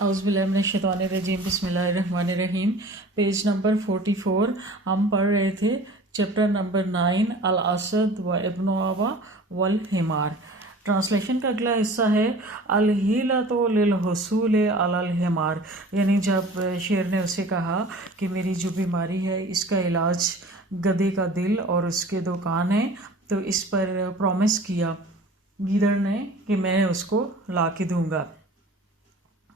औज़ुबिल्लाहिमिनश्शैतानिर्रजीम बिस्मिल्लाहिर्रहमानिर्रहीम। Page number 44 हम पढ़ रहे थे चैप्टर नंबर 9 अल असद व इब्न अवा वल हिमार। ट्रांसलेशन का अगला हिस्सा है अल हीलतो लिल हुसूल अलल हिमार, यानी जब शेर ने उसे कहा कि मेरी जो बीमारी है इसका इलाज गधे का दिल और उसके दो कान हैं, तो इस पर प्रॉमिस किया गीदड़ ने कि मैं उसको ला के दूंगा।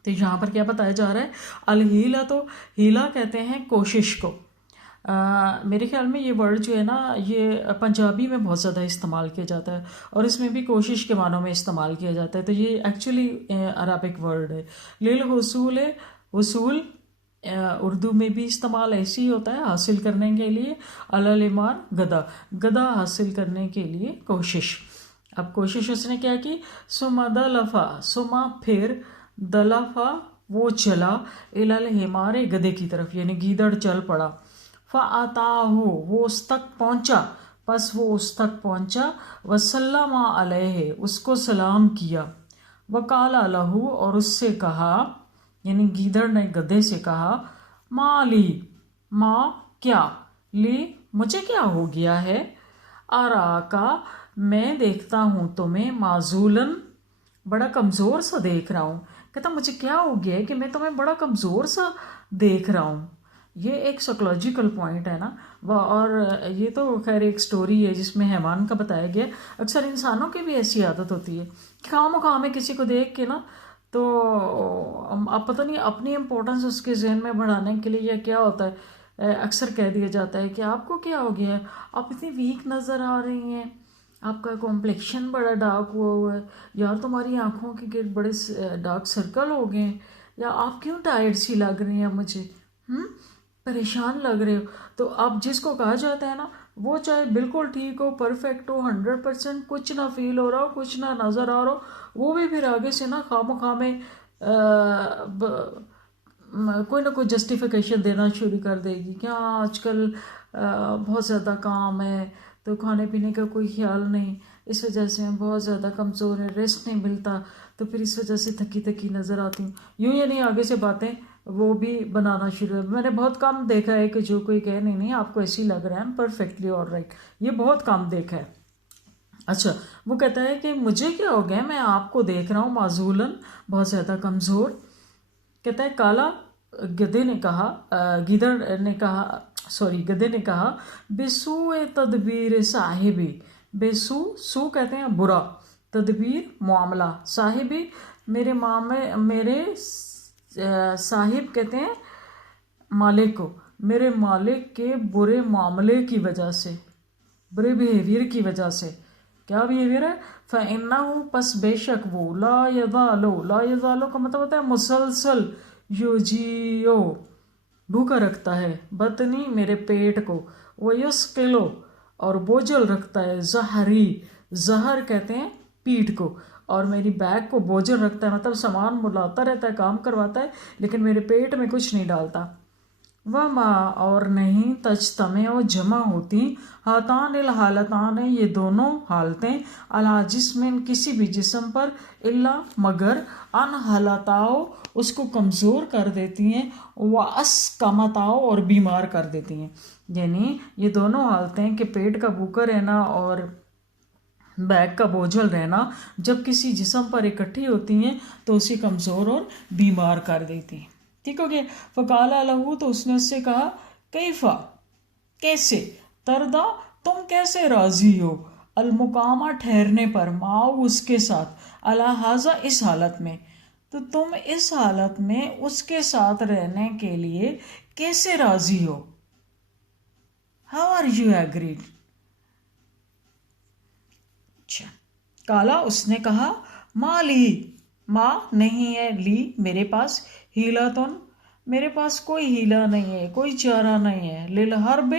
तो यहाँ पर क्या बताया जा रहा है, अल हीला, तो हीला कहते हैं कोशिश को। मेरे ख्याल में ये वर्ड जो है ना, ये पंजाबी में बहुत ज़्यादा इस्तेमाल किया जाता है और इसमें भी कोशिश के मानों में इस्तेमाल किया जाता है। तो ये एक्चुअली अरबिक वर्ड है। लिल हुसूल, हुसूल उर्दू में भी इस्तेमाल ऐसे ही होता है, हासिल करने के लिए। अलल हिमार, गधा, गधा हासिल करने के लिए कोशिश। अब कोशिश उसने क्या की, सुमा दलफा, सुमा फिर, दलफा वो चला, इलल हिमारे गधे की तरफ, यानी गीदड़ चल पड़ा। फ़अताहु वो उस तक पहुंचा, बस वो उस तक पहुंचा। वसल्लमा अलैहि उसको सलाम किया। वकाला लहू और उससे कहा, यानी गीदड़ ने गधे से कहा, माली, माँ क्या, ली मुझे क्या हो गया है, आराका मैं देखता हूँ तुम्हें, माजूलन बड़ा कमज़ोर सा देख रहा हूँ। कहता मुझे क्या हो गया है कि मैं तुम्हें बड़ा कमज़ोर सा देख रहा हूँ। ये एक साइकोलॉजिकल पॉइंट है ना, और ये तो खैर एक स्टोरी है जिसमें हैवान का बताया गया। अक्सर इंसानों की भी ऐसी आदत होती है कि खामोखा में किसी को देख के ना, तो अब पता नहीं अपनी इम्पोर्टेंस उसके जहन में बढ़ाने के लिए या क्या होता है, अक्सर कह दिया जाता है कि आपको क्या हो गया है, आप इतनी वीक नज़र आ रही हैं, आपका कॉम्प्लेक्शन बड़ा डार्क हुआ है, यार तुम्हारी आंखों के गिर्द बड़े डार्क सर्कल हो गए हैं, या आप क्यों टायर्ड सी लग रही हैं मुझे, परेशान लग रहे हो। तो अब जिसको कहा जाता है ना, वो चाहे बिल्कुल ठीक हो, परफेक्ट हो, 100% कुछ ना फील हो रहा हो, कुछ ना नज़र आ रहा हो, वो भी फिर आगे से ना खामोखा में कोई ना कोई जस्टिफिकेशन देना शुरू कर देगी कि हाँ आजकल बहुत ज़्यादा काम है, तो खाने पीने का कोई ख्याल नहीं, इस वजह से मैं बहुत ज़्यादा कमज़ोर है, रेस्ट नहीं मिलता, तो फिर इस वजह से थकी थकी नज़र आती हूँ। यूँ या नहीं आगे से बातें वो भी बनाना शुरू है। मैंने बहुत कम देखा है कि जो कोई कहे नहीं नहीं आपको ऐसे ही लग रहा है, परफेक्टली ऑलराइट, ये बहुत कम देखा है। अच्छा, वो कहता है कि मुझे क्या हो गया, मैं आपको देख रहा हूँ माजूलन बहुत ज़्यादा कमज़ोर। कहता है काला, गधे ने कहा, गीदड़ ने कहा, सॉरी गधे ने कहा, बेसू तदबीर साहिबी, बेसू सू कहते हैं बुरा, तदबीर मामला, साहिबी मेरे मामे, मेरे साहिब कहते हैं मालिक को, मेरे मालिक के बुरे मामले की वजह से, बुरे बिहेवियर की वजह से। क्या बिहेवियर है, फ़इन्नहु पस बेशक वो, ला यज़ालो का मतलब होता है मुसलसल, युजियो भूखा रखता है, बतनी मेरे पेट को, वो युस्किलो और बोझल रखता है, जहरी, जहर कहते हैं पीठ को, और मेरी बैग को बोझल रखता है, मतलब सामान मुलाता रहता है, काम करवाता है, लेकिन मेरे पेट में कुछ नहीं डालता। वमा और नहीं, तजतमे और जमा होती, हातान इल हालतान ये दोनों हालतें, अला जिस्मिन किसी भी जिस्म पर, इल्ला मगर, अन हालताओ उसको कमज़ोर कर देती हैं, व अस कमताओ और बीमार कर देती हैं। यानी ये दोनों हालतें कि पेट का भूखा रहना और बैग का बोझल रहना, जब किसी जिस्म पर इकट्ठी होती हैं तो उसे कमज़ोर और बीमार कर देती हैं। ठीक हो गया। फ़काला लहू तो उसने उससे कहा, कैफ़ा कैसे, तरदा तुम कैसे राज़ी हो, अलमुकामा ठहरने पर, माओ उसके साथ, अला हाजा इस हालत में, तो तुम इस हालत में उसके साथ रहने के लिए कैसे राज़ी हो, हाउ आर यू एग्रीड। अच्छा, काला उसने कहा, माली माँ नहीं है, ली मेरे पास, हीला तुन मेरे पास कोई हीला नहीं है, कोई चारा नहीं है, लिल हरबे,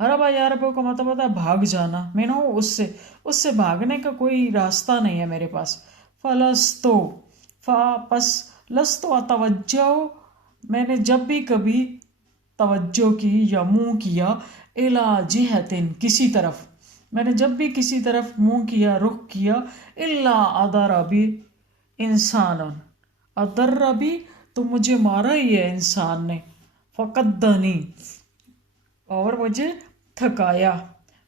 हरबा यारबो का मतलब होता है भाग जाना, मैंने उससे उससे भागने का कोई रास्ता नहीं है मेरे पास। फलस्तो फा पस लस्तो तवज्जो मैंने जब भी कभी तवज्जो की या मुँह किया, इला जिहतिन किसी तरफ, मैंने जब भी किसी तरफ मुँह किया, रुख किया, इल्ला अदरबी इंसान, अदरबी تو مجھے مارا ہی ہے انسان نے، فقدنی اور مجھے تھکایا،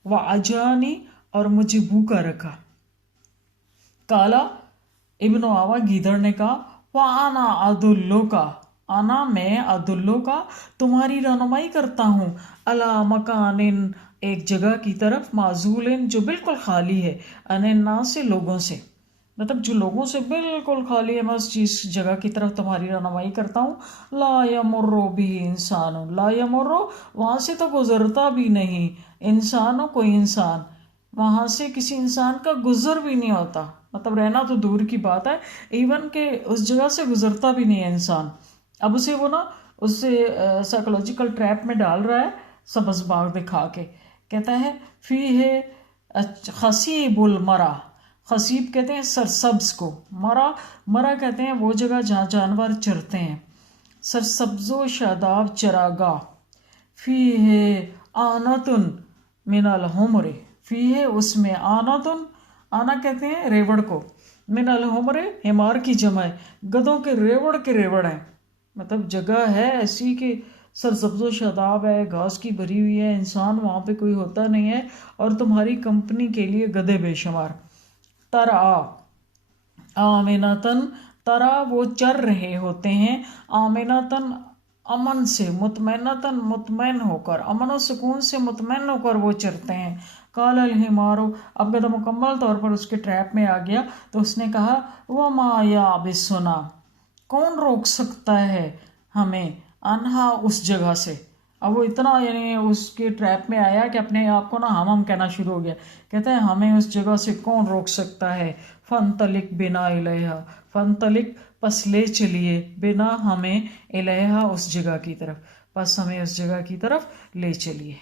وعجانی اور مجھے بھوکا رکھا۔ کالا ابن آوا گیدڑ نے کہا، وَأَنَا أَدُلُّكَ انا میں ادلو کا تمہاری رہنمائی کرتا ہوں، علی مکان ایک جگہ کی طرف، معزول جو بالکل خالی ہے، ان الناس سے لوگوں سے، مطلب جو لوگوں سے بالکل خالی ہے، میں اس چیز جگہ کی طرف تمہاری رہنمائی کرتا ہوں۔ لا یمر بھی انسان، لا یمر وہاں سے تو گزرتا بھی نہیں، انسان کوئی انسان وہاں سے کسی انسان کا گزر بھی نہیں ہوتا، مطلب رہنا تو دور کی بات ہے، ایون کہ اس جگہ سے گزرتا بھی نہیں ہے انسان۔ اب اسے وہ نا اس سے سائیکولوجیکل ٹریپ میں ڈال رہا ہے، سبز باغ دکھا کے، کہتا ہے فی ہے خصیب المرا، خصیب کہتے ہیں سرسبز کو، مرا کہتے ہیں وہ جگہ جہاں جانور چرتے ہیں، سرسبز و شاداب چراگاہ، فی ہے آنتن من الحمر، فی ہے اس میں آنتن، آنا کہتے ہیں ریوڑ کو، من الحمر حمار کی جمع ہے، گدھوں کے ریوڑ ہیں، مطلب جگہ ہے ایسی کہ سرسبز و شاداب ہے، گھاس کی بھری ہوئی ہے، انسان وہاں پہ کوئی ہوتا نہیں ہے، اور تمہاری کمپنی کے لیے گدھے بے شمار۔ ترا آمنتن، ترا وہ چر رہے ہوتے ہیں، آمنتن امن سے، مطمئنتن مطمئن ہو کر، امن و سکون سے مطمئن ہو کر وہ چرتے ہیں۔ قال الحمار، اب گدھا مکمل طور پر اس کے ٹریپ میں آ گیا تو اس نے کہا، وما یابسنا، کون روک سکتا ہے ہمیں، انہا اس جگہ سے۔ اب وہ اتنا یعنی اس کے ٹریپ میں آیا کہ اپنے آپ کو نا ہم کہنا شروع ہو گیا، کہتا ہے ہمیں اس جگہ سے کون روک سکتا ہے۔ فنطلق بنا الیہا، فنطلق پس لے چلیے، بنا ہمیں الیہا اس جگہ کی طرف، پس ہمیں اس جگہ کی طرف لے چلیے۔